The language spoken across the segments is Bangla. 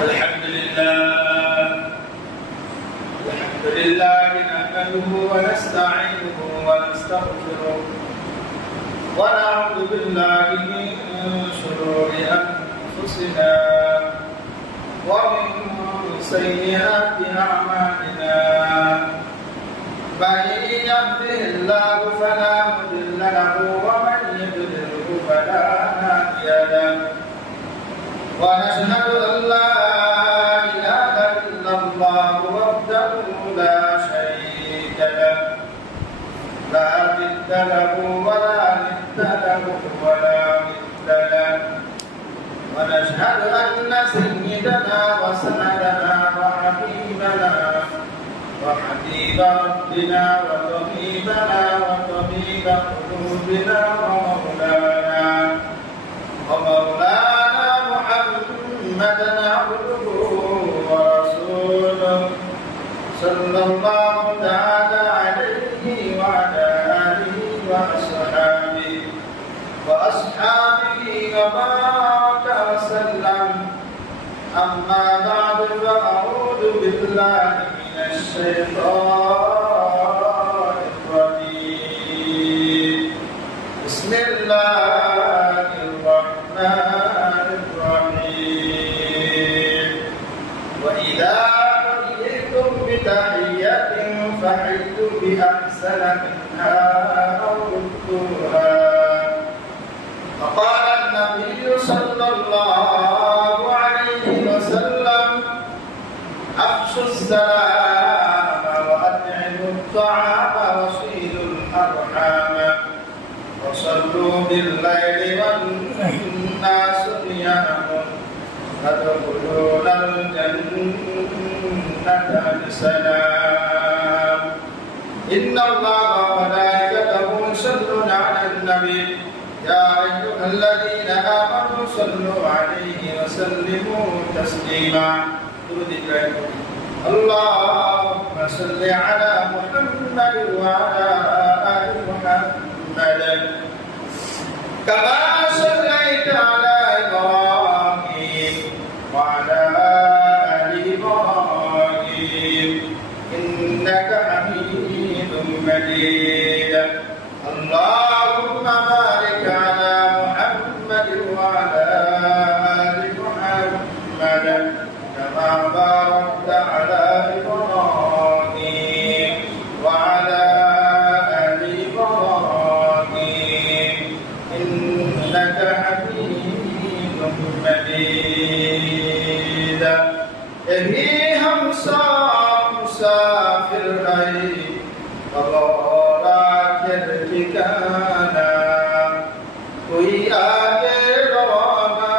الحمد لله نحمده ونستعينه ونستغفره ونعوذ بالله من شرور أنفسنا ومن سيئات أعمالنا من يهده الله فلا مضل له ومن يضلله فلا هادي له ونشهد أن لا إله إلا الله وحده لا شريك له لا ضد له ولا ند له ولا مثل له ونشهد أن سيدنا وسندنا وحبيبنا وحبيب ربنا وطبيبنا وطبيب قلوبنا ومولانا محمدا عبده ورسوله صلى الله تعالى عليه وعلى آله وأصحابه وبارك وسلم أما بعد فأعوذ بالله من الشيطان الرجيم بسم الله الرحمن الرحيم وإذا حييتم بتحية فحيوا بأحسن منها أو ردوها وقال النبي صلى الله عليه وسلم أفشوا السلام وأطعموا الطعام وصلوا الأرحام وصلوا بالليل والناس نيام تدخلون الجنة بسلام إن الله وملائكته يصلون على النبي يا أيها الذين آمنوا صلوا عليه وسلموا تسليما اللهم صل على محمد وعلى آل محمد كما صليت على إبراهيم وعلى آل إبراهيم إنك حميد مجيد اللهم بارك على محمد وعلى آل محمد كما باركت على إبراهيم وعلى آل إبراهيم إنك حميد مجيد एही हम सब मुसाफिर हैं आखिर ठिकाना कोई आगे रवाना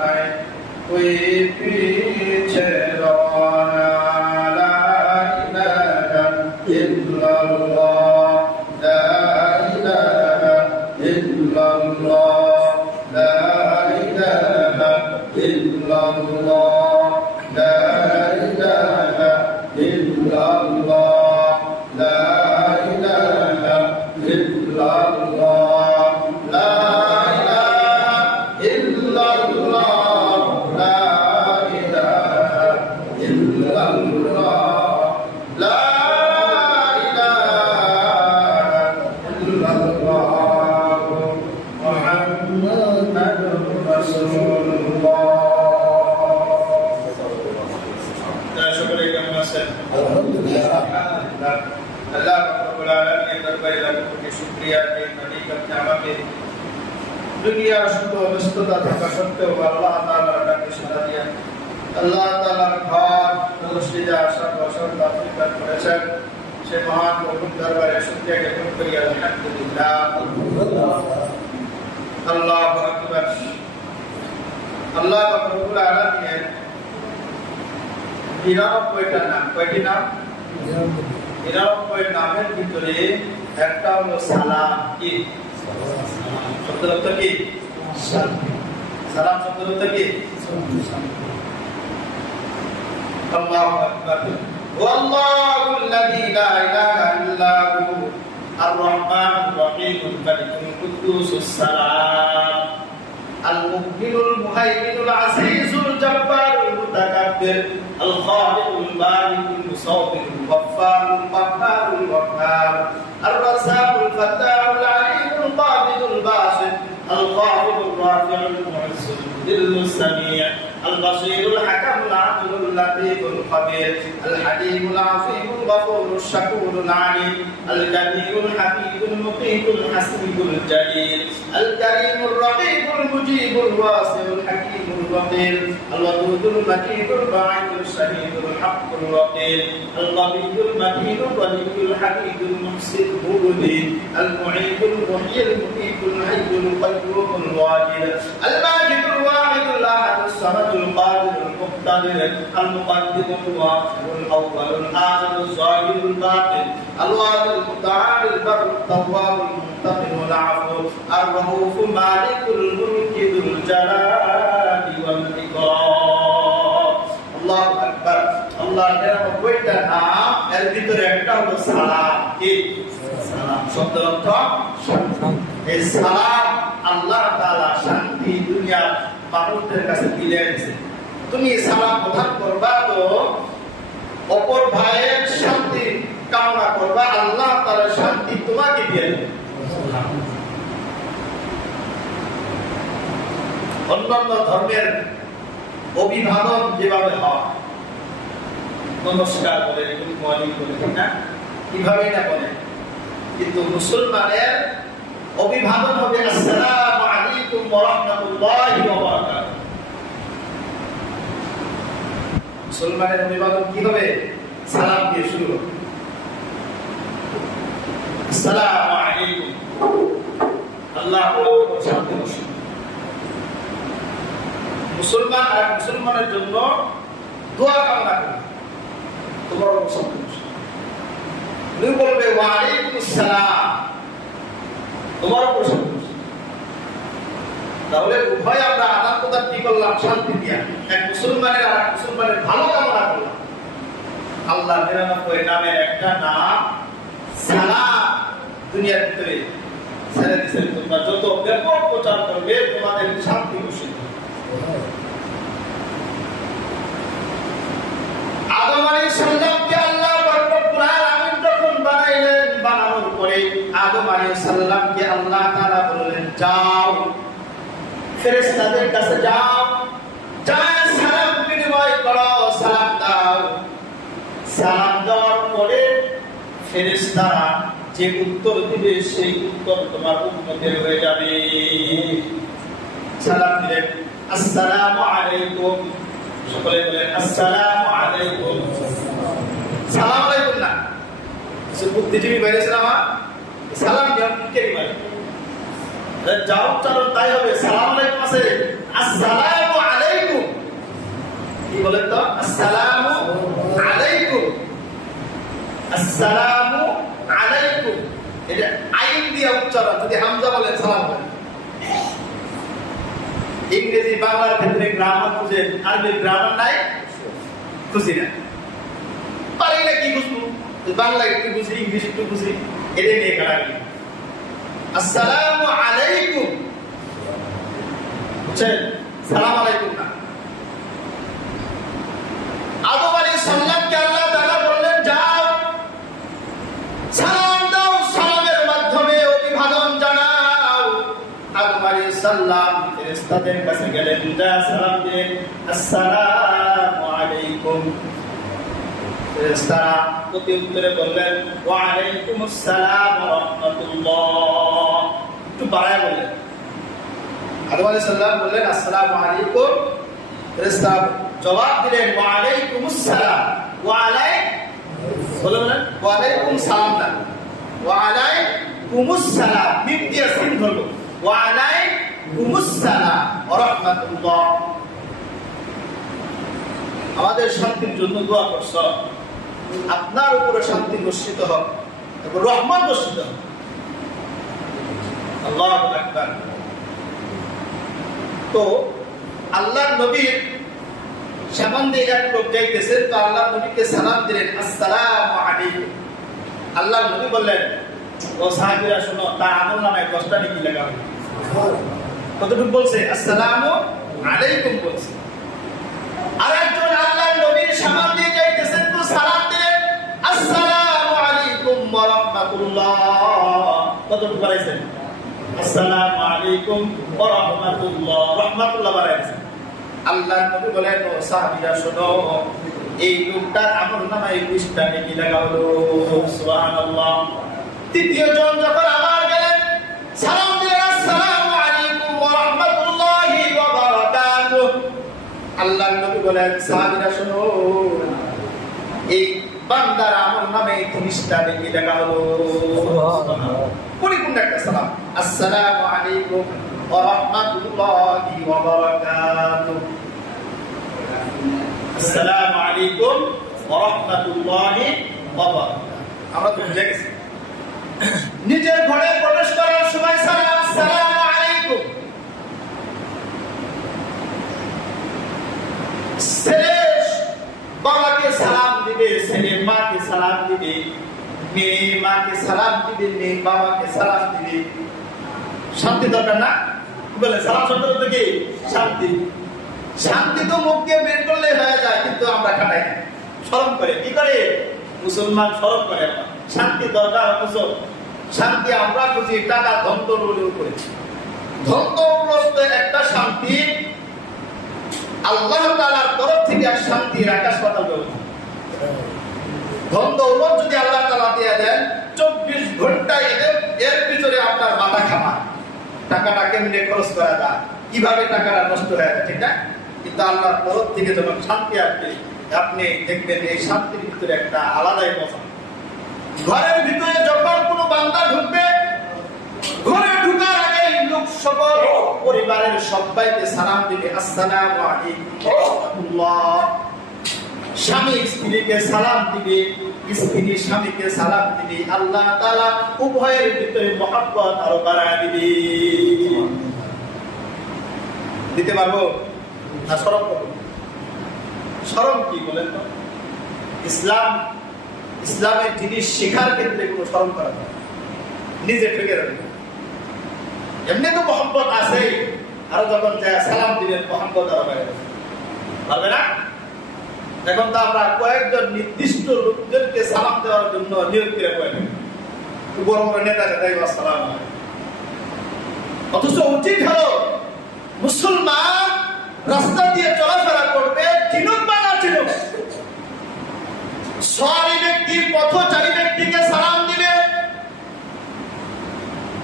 है कोई पीछे रवाना ला इलाहा इल्लल्लाह ला इलाहा इल्लल्लाह ला इलाहा इल्लल्लाह لا إله إلا الله لا إله إلا الله لا إله إلا الله لا إله إلا الله لا إله إلا الله محمد رسول الله আল্লাহ রাব্বুল আলামিনের দরবারে লাখ কোটি শুকরিয়া যে মালিক আপনি আমাকে দুনিয়ার সমস্ত ব্যস্ততা থাকা সত্ত্বেও আল্লাহ তাআলার ডাকে সাড়া দিয়া আল্লাহ তাআলার ঘর মসজিদে আসার বসত তৌফিক করেছেন সে মহান প্রভুর দরবারে শুকরিয়া জ্ঞাপন করি আলহামদুলিল্লাহ আল্লাহু আকবার আল্লাহ রাব্বুল আলামিনের ৯৯টা নাম কয়টি নাম ৯৯ নামের ভিতরে একটা হলো সালাম কি শব্দের অর্থ কি সালাম শব্দের অর্থ কি আল্লাহু আকবার ওয়াল্লাহুল্লাযী লা ইলাহা ইল্লা হু আর-রাহমানুর রাহিমুল মালিকুল কুদ্দুসুস সালাম المؤمن المهيمن العزيز الجبار المتكبر المدبر الخالق البارئ المصور الغفار القهار الوهاب الرزاق الفتاح العليم القابض الباسط الخافض الرافع المعز المذل السميع البصير الحكم العدل اللطيف الخبير الحليم العظيم الغفور الشكور العليم الكبير الحفيظ المقيت الحسيب الجليل الكريم الرقيب المجيب الواسع الحكيم الوقير الودود المجيد الباعث الشهيد الحق الوقير القوي المتين الولي الحميد المحسن المبدي المعيد المحيي المميت الحي القيوم الواجد الماجد الواحد الاحد الصمد القادر المقتدر المقدم الواخر الاول الاخر الظاهر الباطن الواحد المتعال البر التواب المنتقم العفو الرؤوف مالك الملك ذو الجلال والاكرام الله اكبر الله নিরানব্বইটা নাম এর ভিতরে একটা হলো সালাম কি সালাম শব্দের অর্থ এই সালাম আল্লাহ তাআলা শান্তি দুনিয়ার মানুষদের কাছে দিলেন তুমি সালাম প্রদান করবা তো অপর ভাইয়ের শান্তি কামনা করবা আল্লাহ তাআলা শান্তি তোমাকে দিয়ে দেবেন অন্যান্য ধর্মের অভিবাদন যেভাবে হয় নমস্কার বলে গুড মর্নিং বলে না কিভাবে না বলে কিন্তু মুসলমানের অভিবাদন হবে আসসালামু আলাইকুম ওয়া রাহমাতুল্লাহি ওয়া বারাকাতুহু মুসলমানের অভিবাদন কি হবে সালাম দিয়ে শুরু হবে আসসালামু আলাইকুম আল্লাহ আপনাকে শান্তি বর্ষণ মুসলমান আর মুসলমানের জন্য দোয়া কামনা করে তোমার শান্তি তুমি বলবে ওয়া আলাইকুমুস সালাম তোমার উপর শান্তি তাহলে উভয় আমরা আদান প্রদান কি করলাম শান্তি দিয়া এক মুসলমানের আর এক মুসলমানের ভালো কামনা করলাম আল্লাহ 99 নামের একটা নাম সালাম দুনিয়ার ভিতরে ছেড়ে দিয়েছেন তোমরা যত ব্যাপক প্রচার করবে তোমাদের শান্তি বসে আদম আলাইহিস সালামকে আল্লাহ পাক রব্বুল আলামিন যখন বানাইলেন বানানোর পরে আদম আলাইহিস সালামকে আল্লাহ তাআলা বললেন যাও ফেরেশতাদের কাছে যাও যায় সালাম বিনিময় করো সালাম দাও সালাম দেওয়ার পরে ফেরেশতারা যে উত্তর দিবে সেই উত্তর তোমার উম্মতের হয়ে যাবে সালাম দিলেন আসসালামু আলাইকুম সকলে বলেন আসসালামু আলাইকুম সালাম আলাইকুম না সে বুদ্ধিজীবী বাইরে সালাম সালাম দেন কে দিবেন যাও চলো তাই হবে সালাম আলাইকুম আছে আসসালামু আলাইকুম কি বলেন তো আসসালামু আলাইকুম আসসালামু আলাইকুম এটা আইন দিয়ে উচ্চারণ যদি হামজা বলেন সালাম বলেন ইংরেজি বাংলার ক্ষেত্রে গ্রামার খুঁজে আরবি গ্রামার নাই খুঁজি না পারি না কি বুঝবো বাংলা একটু বুঝি ইংলিশ একটু বুঝি এটা নিয়ে কাটাকি আসসালামু আলাইকুম বুঝছেন সালাম আলাইকুম না আদম আলাইহিস সালামকে আল্লাহ তাআলা বললেন যাও সালাম দাও সালামের মাধ্যমে অভিবাদন জানাও আদম আলাইহিস সালাম ফেরেশতাদের কাছে গেলেন যা সালাম দিলেন আসসালামু আলাইকুম ফেরেশতারা প্রতি উত্তরে বললেন ওয়া আলাইকুমুস সালাম ওয়া রাহমাতুল্লাহ একটু বাড়ায় বললেন আদম আলাইহিস সালাম বললেন আসসালামু আলাইকুম ফেরেশতা জবাব দিলেন ওয়া আলাইকুমুস সালাম ওয়া আলাইকুম সালাম না ওয়া আলাইকুমুস সালাম মিম দিয়ে সিন ধরো ওয়া আলাইকুমুস সালাম ওয়া রাহমাতুল্লাহ আমাদের শান্তির জন্য দোয়া করছ আপনার উপরে শান্তি বর্ষিত হোক এবং রহমত বর্ষিত হোক আল্লাহু আকবার তো আল্লাহর নবীর সামনে দিয়ে এক লোক যাইতেছেন তো আল্লাহর নবীকে সালাম দিলেন আসসালামু আলাইকুম আল্লাহর নবী বললেন ও সাহাবীরা শুনো তার আমলনামায় 10টা নেকি লেখা হবে কতটুকু বলছে আসসালামু আলাইকুম বলছে আরেকজন আল্লাহর কতটুকু বাড়াইছেন? আসসালামু আলাইকুম ওয়া রাহমাতুল্লাহ, রাহমাতুল্লাহ বাড়াইছেন। আল্লাহর নবী বলেন, ও সাহাবীরা শোনো, এই লোকটার আমলনামায় 20টা নেকি লেখা হলো। সুবহানাল্লাহ। তৃতীয় জন যখন আবার গেলেন, সালাম দিলেন, আসসালামু আলাইকুম ওয়া রাহমাতুল্লাহি ওয়া বারাকাতুহু। আল্লাহর নবী বলেন, সাহাবীরা শোনো, এই বান্দার আমলনামে 30টা নেকি লেখা হলো। সুবহানাল্লাহ। পরিপূর্ণ একটা সালাম, আসসালামু আলাইকুম ওয়া রাহমাতুল্লাহি ওয়া বারাকাতুহু। আসসালামু আলাইকুম ওয়া রাহমাতুল্লাহি ওয়া বারাকাতুহু। আমরা তো বুঝে গেছি। নিজের ঘরে প্রবেশ করার সময় সালাম, আসসালামু আলাইকুম। ছেলে বাবাকে সালাম দিবে, ছেলে মাকে সালাম দিবে, মেয়ে মাকে সালাম দিবে, মেয়ে বাবাকে সালাম দিবে। শান্তি দরকার না? বলে সালাম শব্দ কি? শান্তি। শান্তি তো মুখ দিয়ে বের করলে হয়ে যায়, কিন্তু আমরা কাটাই না, শরম করে। কি করে? মুসলমান শরম করে। শান্তি দরকার, অথচ শান্তি আমরা খুঁজি টাকা ধন দৌলতের উপরে। ধন দৌলত একটা শান্তি আল্লাহ তাআলার তরফ থেকে, এক শান্তির আকাশ পাতাল ব্যবস্থা। ধন দৌলত যদি আল্লাহ তাআলা দিয়ে দেন, 24 ঘন্টায় এর ভিতরে আপনার মাথা খামা, টাকাটা কেমনে খরচ করা যায়, কিভাবে টাকাটা নষ্ট হয়ে যায়, ঠিক না? কিন্তু আল্লাহর তরফ থেকে যখন শান্তি আসবে, আপনি দেখবেন এই শান্তির ভিতরে একটা আলাদাই মজা। ঘরের ভিতরে যখন কোনো বান্দা ঢুকবে, ঘরে ঢুকার আগে লোক সকল পরিবারের সবাইকে সালাম দিবে, আসসালামু আলাইকুম ওয়া রাহমাতুল্লাহ। স্বামী স্ত্রীকে সালাম দিবে, স্ত্রী স্বামীকে সালাম দিবে। আল্লাহ তাআলা উভয়ের ভিতরে মহব্বত আরো বাড়ায় দিবে। দিতে পারবো না? শরম করব? শরম কি বলেন তো? ইসলামের জিনিস শেখার ক্ষেত্রে কোনো শরম করা যায় না, নিজে ঠকে রাখবে। এমনি তো মহব্বত আছে, আরো যখন সালাম দিবেন মহব্বত আরো বেড়ে যাবে, পারবে না? এখন তো আমরা কয়েকজন নির্দিষ্ট লোকদেরকে সালাম দেওয়ার জন্য নিয়োগ করে কয়েকজন বড় বড় নেতাকে দেয় সালাম। অথচ উচিত হলো মুসলমান রাস্তা দিয়ে চলাফেরা করবে, চিনুক বা না চিনুক, সরি ব্যক্তি পথচারী ব্যক্তিকে সালাম দিবে,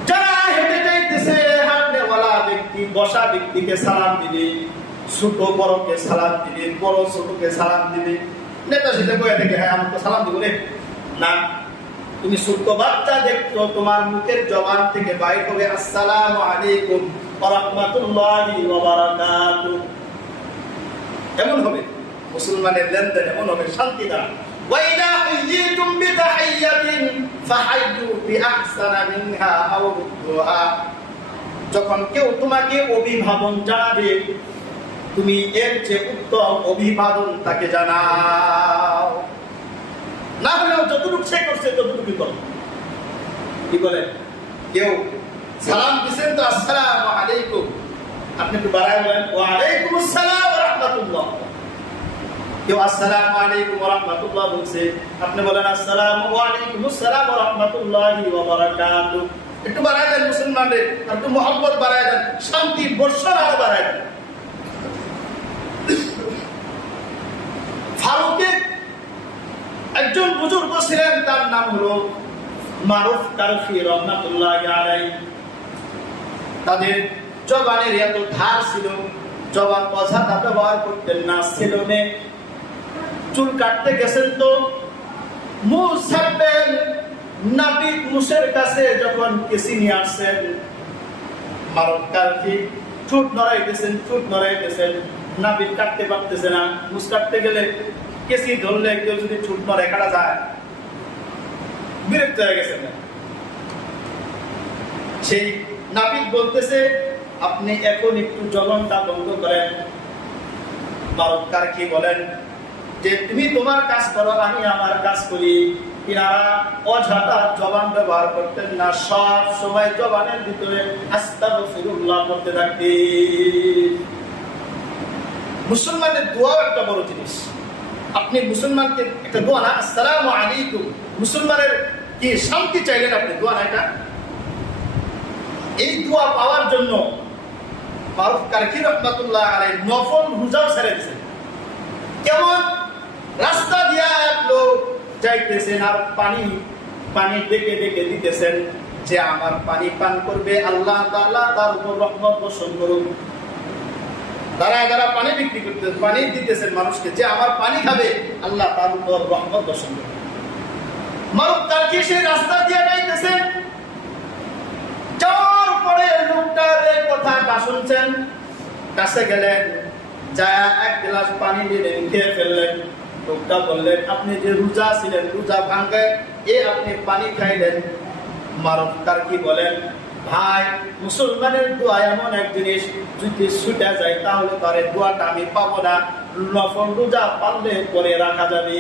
যারা হেঁটে যাইতেছে হাঁটনেওয়ালা ব্যক্তি, বসা ব্যক্তিকে সালাম দিবে, ছোট বড়কে সালাম দিবে, বড় ছোটকে সালাম দিবে। নেতা সেটা কয়ে দেখে, হ্যাঁ আমাকে সালাম দিব রে না, তুমি ছোট্ট বাচ্চা দেখছো, তোমার মুখের জবান থেকে বাইর হবে আসসালামু আলাইকুম ওয়া রাহমাতুল্লাহি ওয়া বারাকাতুহু। এমন হবে মুসলমানের লেনদেন, এমন হবে শান্তি দ্বারা। ওয়া ইযা হুয়িতুম বিতাহিয়াতিন ফাহাইয়ু বিআহসানা মিনহা আও রুদ্দুহা। যখন কেউ তোমাকে অভিবাদন জানাবে, তুমি এর চেয়ে উত্তম অভিবাদন তাকে জানাও। না হলেও যতটুকু সে করছে ততটুকু করো। কি বলে? কেউ সালাম দিচ্ছেন তো আসসালামু আলাইকুম, আপনি একটু বাড়ায় বলেন ওয়া আলাইকুম আসসালাম ওয়া রাহমাতুল্লাহ। কেউ আসসালামু আলাইকুম ওয়া রাহমাতুল্লাহ বলছে, আপনি বলেন আসসালামু আলাইকুম আসসালাম ওয়া রাহমাতুল্লাহি ওয়া বারাকাতুহু। একটু বাড়ায় দেন মুসলমানদের, একটু মহব্বত বাড়ায় দেন, শান্তি বর্ষণ আরো বাড়ায় দেন। ফারুকে একজন বুজুর্গ ছিলেন, তার নাম হলো মারুফ কারফি রহমাতুল্লাহি আলাইহি। তাদের জবানের এত ধার ছিল, জবান অযথা ব্যবহার করতেন না। ছেলে চুল কাটতে গেছেন তো মুছ ছাড়বেন, নাপিত মুছের কাছে যখন কেসি নিয়ে আসছেন, মারুফ কারফি ঠোঁট নড়াইতেছেন, নাপিত কাটতে পারতেছে না। মুছ কাটতে গেলে কেসি ধরলে কেউ যদি ঠোঁট নড়াই কাটা যায়, বিরক্ত হয়ে গেছেন। সেই নাপিত বলতেছে, আপনি এখন একটু জবানটা বন্ধ করেন। মারুফ কারফি বলেন যে তুমি তোমার কাজ করো, আমি আমার কাজ করি। ইনারা অযথা জবান ব্যবহার করতেন না, সব সময় জবানের ভিতরে আস্তাগফিরুল্লাহ করতে থাকতেন। মুসলমানের দোয়াও একটা বড় জিনিস। আপনি মুসলমানকে একটা দোয়া না, আসসালামু আলাইকুম, মুসলমানের কি শান্তি চাইলেন আপনি, দোয়া না এটা? এই দোয়া পাওয়ার জন্য মারুফ কারখি রহমাতুল্লাহ আলাইহি নফল রোজাও ছেড়ে দিয়েছেন। কেমন? রাস্তা দিয়া এক লোক যাইতেছেন আর পানি ডেকে ডেকে দিতেছেন যে আমার পানি পান করবে, আল্লাহ তাআলা তার উপর রহমত বর্ষণ করুন। যারা পানি বিক্রি করতেছেন, পানি দিতেছেন মানুষকে, যে আমার পানি খাবে আল্লাহ তার উপর রহমত বর্ষণ করুন। মারুফ কারখি সেই রাস্তা দিয়ে যাইতেছেন, যাওয়ার পরে লোকটার এই কথাটা শুনছেন, কাছে গেলেন, যা এক গ্লাস পানি দিলেন, খেয়ে ফেললেন। লোকটা বললেন, আপনি যে রোজা ছিলেন, রোজা ভাঙে আপনি পানি খাইলেন। মারুফ কারখি বলেন, ভাই, মুসলমানের দোয়া এমন এক জিনিস, যদি ছুটে যায় তাহলে তার দোয়াটা আমি পাবো না। নফল রোজা পারলে পরে রাখা যাবে।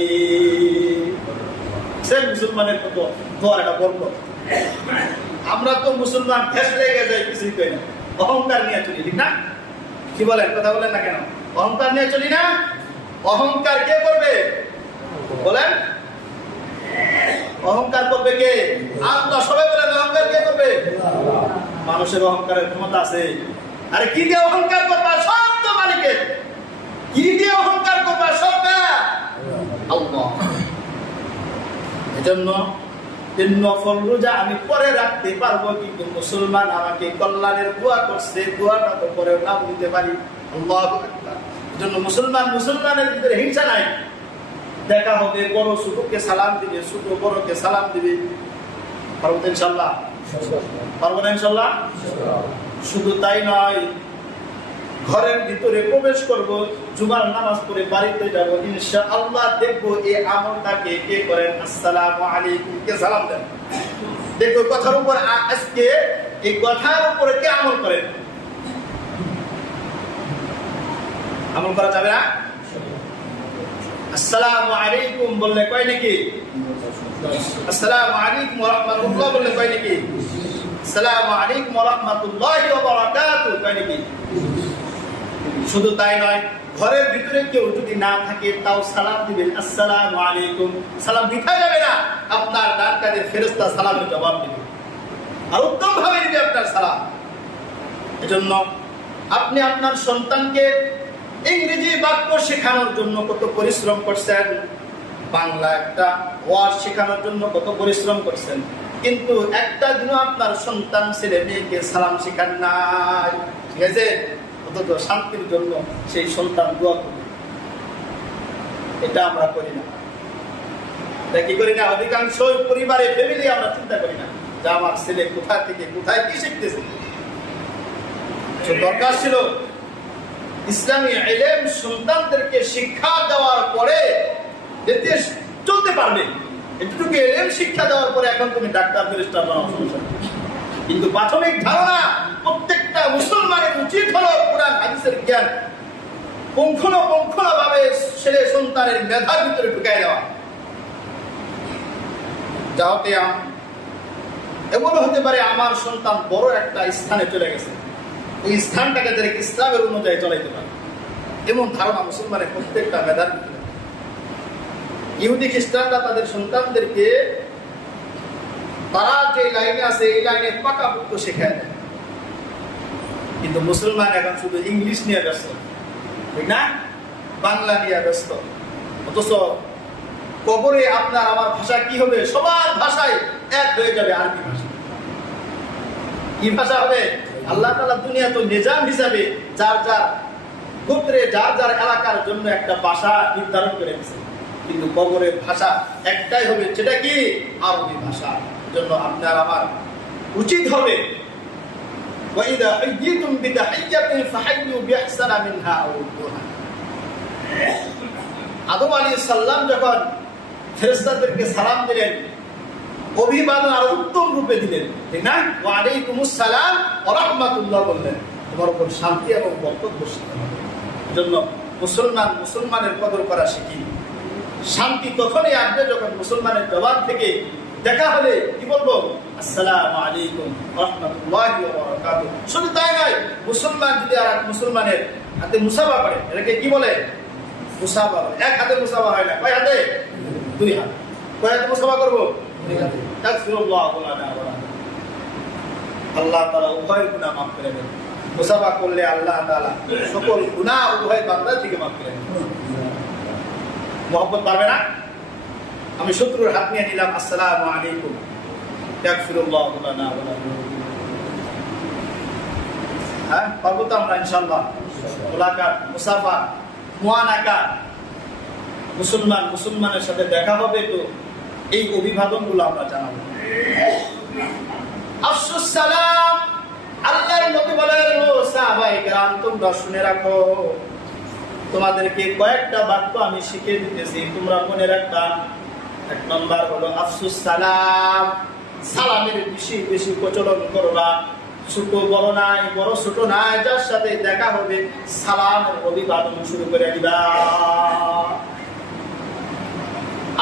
সে মুসলমানের কত দোয়ার একটা বরকত। আমরা তো মুসলমান ঠেস লেগে যাই, কিছুই করি না, অহংকার নিয়ে চলি, ঠিক না? কি বলেন? কথা বলেন না কেন? অহংকার নিয়ে চলি না? অহংকার কে করবে বলেন? অহংকার করবে কে? আল্লাহ। সবাই বলেন, অহংকার কে করবে? মানুষের অহংকারের ক্ষমতা আছে। আরে কি দিয়ে অহংকার করবা? সব তো মালিকের। কি দিয়ে অহংকার করবা? সব আল্লাহ। এজন্য নফল রোজা আমি পরে রাখতে পারবো, কিন্তু মুসলমান আমাকে কল্যাণের দোয়া করছে, দোয়াটা তো পরে নাম দিতে পারি। আল্লাহু আকবার। এজন্য মুসলমানের ভিতরে হিংসা নাই। দেখা হবে, বড় ছোটকে সালাম দিবে, ছোট বড়কে সালাম দিবে। পারবো তো ইনশাআল্লাহ? পারবো না ইনশাআল্লাহ? শুধু তাই নয়, ঘরের ভিতরে প্রবেশ করব, জুমার নামাজ পড়ে বাড়িতে যাব, ইনশাআল্লাহ দেখবো এই আমলটাকে কে করেন। আসসালামু আলাইকুম কে সালাম দেন। দেখো কথার উপর আজকে এই কথার উপরে কে আমল করেন? আমল করা যাবে না? আসসালামু আলাইকুম বললে কয় নাকি? আসসালামু আলাইকুম ওয়া রাহমাতুল্লাহ বললে কয় নাকি? আসসালামু আলাইকুম ওয়া রাহমাতুল্লাহি ওয়া বারাকাতুহু কয় নাকি? শুধু তাই নয়, ঘরের ভিতরে কেউ যদি না থাকে তাও সালাম দিবেন, আসসালামু আলাইকুম। সালাম দিতে যাবে না, আপনার ডান কাঁধের ফেরেশতা সালামের জবাব দিবে, আর উত্তম ভাবে দিবে আপনার সালাম। এজন্য আপনি আপনার সন্তানকে ইংরেজি বাক্য শেখানোর জন্য কত পরিশ্রম করছেন, বাংলা একটা ওয়ার্ড শেখানোর জন্য কত পরিশ্রম করছেন, কিন্তু একটা দিনও আপনার সন্তান ছেলে মেয়েকে সালাম শেখান নাই। ঠিক আছে? অন্তত শান্তির জন্য সেই সন্তান দোয়া করবে, এটা আমরা করি না। কি করি না? অধিকাংশ পরিবারে, ফ্যামিলি আমরা চিন্তা করি না যে আমার ছেলে কোথা থেকে কোথায় কি শিখতেছে। দরকার ছিল ইসলামী ইলম সন্তানদেরকে শিক্ষা দেওয়ার পরে দেশ চলতে পারবে। এটুকু ইলম শিক্ষা দেওয়ার পরে এখন তুমি ডাক্তার, ব্যারিস্টার বানাও, সমস্যা নেই। কিন্তু প্রাথমিক ধারণা প্রত্যেকটা মুসলমানের উচিত হলো কোরআন হাদিসের জ্ঞান পুঙ্খানুপুঙ্খভাবে ছেলে সন্তানের মেধার ভিতরে ঢুকাই দেওয়া। যাতে এমন হতে পারে আমার সন্তান বড় একটা স্থানে চলে গেছে, ওই স্থানটাকে যারা ইসলামের অনুযায়ী চলাইতে পারে, এমন ধারণা মুসলমানের প্রত্যেকটা মেধার ভিতরে। ইহুদি খ্রিস্টানরা তাদের সন্তানদেরকে তারা যে লাইনে আছে এই লাইনে পাকাপোক্ত শেখায় দেয়, কিন্তু মুসলমান এখন শুধু ইংলিশ নিয়ে ব্যস্ত, ঠিক না? বাংলা নিয়ে ব্যস্ত। অথচ কবরে আপনার আমার ভাষা কি হবে? সবার ভাষায় এক হয়ে যাবে আরবি ভাষা। কি ভাষা হবে? আল্লাহ তাআলা দুনিয়া তো নিজাম হিসাবে যার যার গোত্রে, যার যার এলাকার জন্য একটা ভাষা নির্ধারণ করে দিয়েছে, কিন্তু কবরের ভাষা একটাই হবে, সেটা কি? আরবি ভাষা। জন্য আপনার আমার উচিত হবে ওয়াইদা হাইয়িতুম বিতাহিয়্যাতিন ফাহাইয়ু বিআহসানা মিনহা আও রুদ্দুহা। আদম আলাইহিস সালাম যখন ফেরেশতাদেরকে সালাম দিলেন, অভিবাদন আর উত্তম রূপে দিলেন, ঠিক না? ওয়া আলাইকুমুস সালাম ওয়া রাহমাতুল্লাহ বললেন, তোমার উপর শান্তি এবং বরকত বর্ষিত হবে। জন্য মুসলমানের কদর করা শিখি। শান্তি তখনই আসবে যখন মুসলমানের জবান থেকে দেখা হলে কি বলবো? আসসালামু আলাইকুম ওয়া রাহমাতুল্লাহি ওয়া বারাকাতুহু। শুধু তাই নয়, মুসলমান যদি আর মুসলমানের হাতে মুসাফা করে, এটাকে কি বলে? মুসাফা। এক হাতে মুসাফা হয় না, কয় হাতে? দুই হাত। কয় হাতে মুসাফা করবো? দুই হাতে। তাকফিরুল্লাহ লানা ওয়া লাকুম। আল্লাহ তাআলা উভয়ের গুনাহ মাফ করে দেন। মুসাফা করলে আল্লাহ তাআলা সকল গুনাহ উভয় বান্দা থেকে মাফ করে দেন। মহব্বত পারবে না? আমি শত্রুর হাত নিয়ে নিলাম, আসসালামু আলাইকুম, ইয়াগফিরুল্লাহু লানা ওয়া লাকুম। হ্যাঁ, পারবো তো আমরা ইনশাআল্লাহ। মুলাকাত, মুসাফা, মুআনাকাত, মুসলমানের সাথে দেখা হবে, তো এই অভিবাদনগুলো আমরা জানাবো। আফসুস সালাম, আল্লাহর নবী বলেন, ও সাহাবায়ে কেরাম, তোমরা শুনে রাখো, তোমাদেরকে কয়েকটা বাক্য আমি শিখিয়ে দিতেছি, তোমরা মনে রাখবা। এক নম্বর হলো আফসুস সালাম, সালামের বেশি বেশি প্রচলন করবা। ছোট বড় নাই, বড় ছোট নাই, যার সাথে দেখা হবে সালামের অভিবাদন শুরু করে দিবা।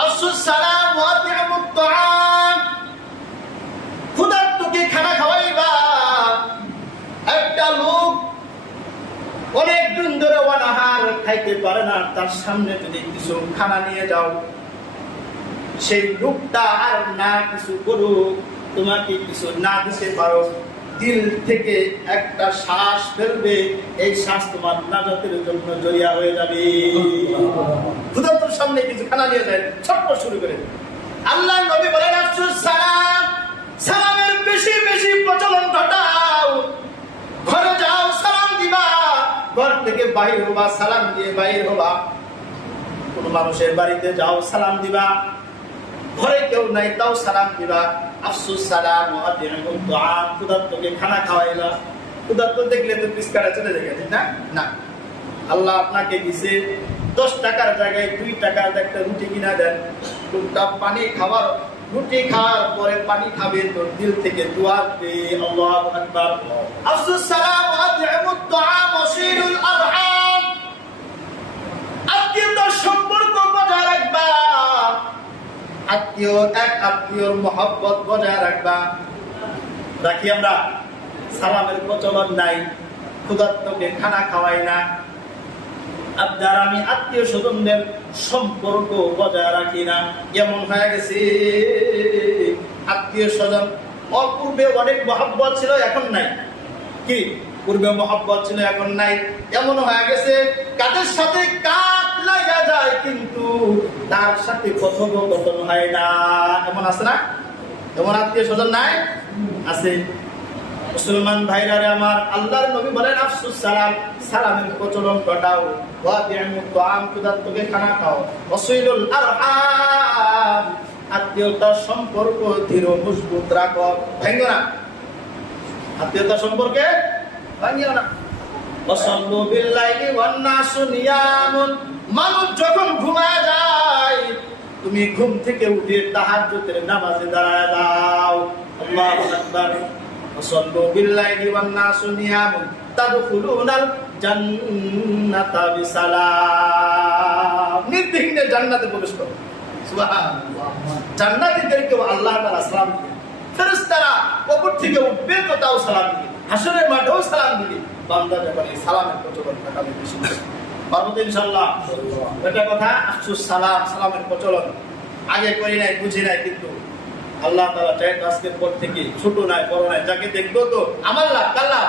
আফসুস সালাম ওয়া আতিমুত তাআম, ক্ষুধার্তকে খানা খাওয়াইবা। একটা লোক অনেক দিন ধরে অনাহার খাইতে পারে না, তার সামনে যদি কিছু খানা নিয়ে যাও, সেই লোকটা আর না কিছু করুক, তোমাকে কিছু না দিতে পারো, দিল থেকে একটা শ্বাস ফেলবে, এই শ্বাস তোমার নাজাতের জন্য জরিয়া হয়ে যাবে। ক্ষুধার্তর সামনে কিছু খানা নিয়ে যায়, ছোট্ট শুরু করে দেবে। আল্লাহর নবী বলেন, আফসুস সালাম, সালামের বেশি বেশি প্রচলন ঘটাও। ঘরে যাও, সালাম দিবা, ঘর থেকে বাহির হবা, সালাম দিয়ে বাহির হবা। কোন মানুষের বাড়িতে যাও, সালাম দিবা। ঘরে কেউ নাই, তাও সালাম দিবা। আফসুস সালাম ওয়া আতিমুত তাআম, ক্ষুধার্তকে খানা খাওয়াইলা। ক্ষুধার্ত দেখলে তো পিছকারা চলে যায়, ঠিক না? না, আল্লাহ আপনাকে দিছে 10 টাকার জায়গায় 2 টাকার একটা রুটি কিনা দেন, লোকটা পানি খাওয়ার, রুটি খাওয়ার পরে পানি খাবে, তো দিল থেকে দোয়া করবে, আল্লাহু আকবার। আফসুস সালাম ওয়া আতিমুত তাআম ওয়াসিলুল আরহাম, আত্মীয়তার সম্পর্ক বজায় রাখবা। আত্মীয়র মহব্বত বজায় রাখবা। রাখি আমরা? সালামের প্রচলন নাই, ক্ষুধার্তকে খানা খাওয়াই না। আপনার আমি আত্মীয় স্বজনদের সম্পর্ক বজায় রাখি না। এমন হয়ে গেছে, আত্মীয় স্বজন পূর্বে অনেক মহব্বত ছিল, এখন নাই। কি? পূর্বে মহব্বত ছিল, এখন নাই। এমন হয়ে গেছে, কাদের সাথে কাজ লাগা যায়, কিন্তু তার সাথে কথোপকথন হয় না। এমন আছে না? এমন আত্মীয় স্বজন নাই? আছে। মুসলমান ভাইরারে আমার, আল্লাহর নবী বলেন, আফসুস সালাম, সালামের প্রচলন ঘটাও। ওয়া আতিমুত তাআম, ক্ষুধার্তকে খানা খাও। ওয়াসিলুল আরহাম, আত্মীয়তার সম্পর্ক দৃঢ় মজবুত রাখো, ভাঙিও না। আত্মীয়তার সম্পর্কে ভাঙিও না। ওয়াসাল্লু বিল্লাইলি ওয়ান নাসু নিয়ামুন, মানুষ যখন ঘুমায় যায়, তুমি ঘুম থেকে উঠে তাহাজ্জুদের নামাজে দাঁড়ায় দাও। আল্লাহু আকবার। ওয়াসাল্লু বিল্লাইলি ওয়ান নাসু নিয়ামুন তাদখুলুনাল জান্নাতা বিসালাম, নির্বিঘ্নে জান্নাতে প্রবেশ করো। সুবহানাল্লাহ। জান্নাতীদেরকে আল্লাহ তাআলা সালাম দিবেন। ফেরেশতারা কবর থেকে উঠবে, তো তাও সালাম দিবে। হাসরের মাঠেও সালাম দিবে। বান্দা যখন এই সালামের প্রচলন ঘটাবে বেশি বেশি, পারবো তো ইনশাআল্লাহ। এটা কথা। আফসুস সালাম, সালামের প্রচলন আগে করি নাই, বুঝি নাই, কিন্তু আল্লাহ তাআলা চাই আজকের পর থেকে ছোট নাই বড় নাই, যাকে দেখবো তো আমার লাভ, কার লাভ।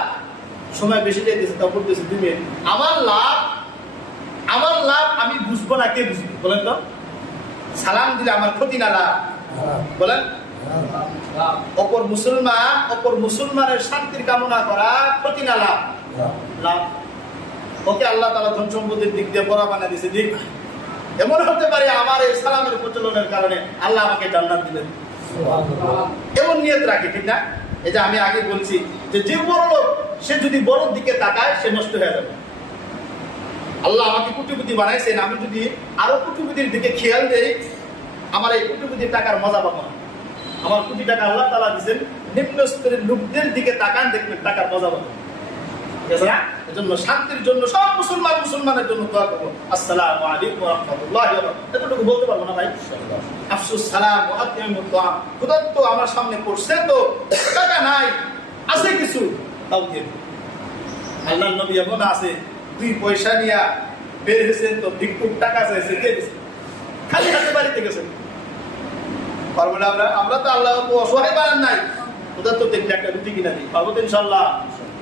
সময় বেশি যাইতেছে, তা বলতেছে 2 মিনিট। আমার লাভ, আমার লাভ আমি বুঝবো না, কে বুঝবো বলেন তো? সালাম দিলে আমার ক্ষতি না লাভ? বলেন। অপর মুসলমানের শান্তির কামনা করা ক্ষতি না লাভ? লাভ। ওকে আল্লাহ তাআলা ধন সম্পদের দিক দিয়ে বড় বানিয়ে দিয়েছে। দিক এমন হতে পারে আমার এই সালামের প্রচলনের কারণে আল্লাহ আমাকে জান্নাত দিবেন, এমন নিয়ত রাখে, ঠিক না? এই যে আমি আগে বলছি যে বড় লোক, সে যদি বড় দিকে তাকায়, সে নষ্ট হয়ে যাবে। আল্লাহ আমাকে কোটিপতি বানাইছেন, আমি যদি আরো কোটিপতির দিকে খেয়াল দেই, আমার এই কোটিপতির টাকার মজা পাবো না। আমার কোটি টাকা আল্লাহ তাআলা দিয়েছেন, নিম্ন স্তরের লোকদের দিকে তাকান, দেখবেন টাকার মজা পাবো। এজন্য শান্তির জন্য সব মুসলমানের জন্য দোয়া করবো। আসসালামু আলাইকুম ওয়া রাহমাতুল্লাহি ওয়া বারাকাতুহু। এতটুকু বলতে পারবো না ভাই? আফসুস সালাম ওয়া আতিমুত তাআম, ক্ষুধার্ত আমার সামনে পড়ছে, তো টাকা নাই, আছে কিছু, তাও দিয়ে। আল্লাহর নবী এমন আছে, 2 পয়সা নিয়ে বের হয়েছেন, তো ভিক্ষুক টাকা চাইছে, কে দিছে? খালি হাতে বাড়িতে গেছেন। পারবো না আমরা? আমরা তো আল্লাহ অসহায় বানান নাই, ওদের তো দেখলে একটা রুটি কিনা দিই, পাবো তো ইনশাল্লাহ।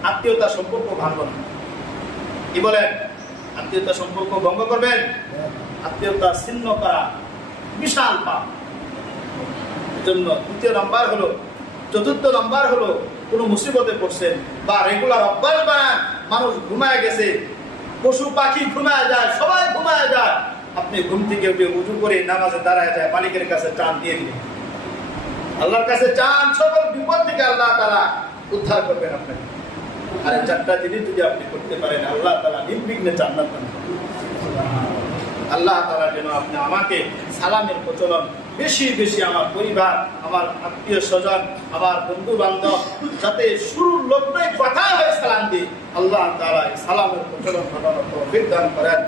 আত্মীয়তা সম্পর্ক ভাঙব না, কি বলেন? আত্মীয়তা সম্পর্ক ভঙ্গ করবেন, আত্মীয়তা ছিন্ন করা বিশাল পাপ। জন্য তৃতীয় নাম্বার হলো, চতুর্থ নাম্বার হলো, কোনো মুসিবতে পড়ছেন বা রেগুলার অভ্যাস বানান, মানুষ ঘুমায় গেছে, পশু পাখি ঘুমায় যায়, সবাই ঘুমায় যায়, আপনি ঘুম থেকে উঠে উজু করে নামাজে দাঁড়ায় যায়, মালিকের কাছে চান দিয়ে দিলেন, আল্লাহর কাছে চান, সকল বিপদ থেকে আল্লাহ তাআলা উদ্ধার করবেন আপনাকে। আর এই চারটা জিনিস যদি আপনি করতে পারেন, আল্লাহ তাআলা নির্বিঘ্নে জান্নাত দান করবেন। আল্লাহ তাআলা যেন আপনি আমাকে সালামের প্রচলন বেশি বেশি, আমার পরিবার, আমার আত্মীয় স্বজন, আমার বন্ধু বান্ধব, যাতে শুরুর লোকটাই কথা হয়ে সালাম দিই, আল্লাহ তাআলা সালামের প্রচলন ঘটানোর তৌফিক দান করেন।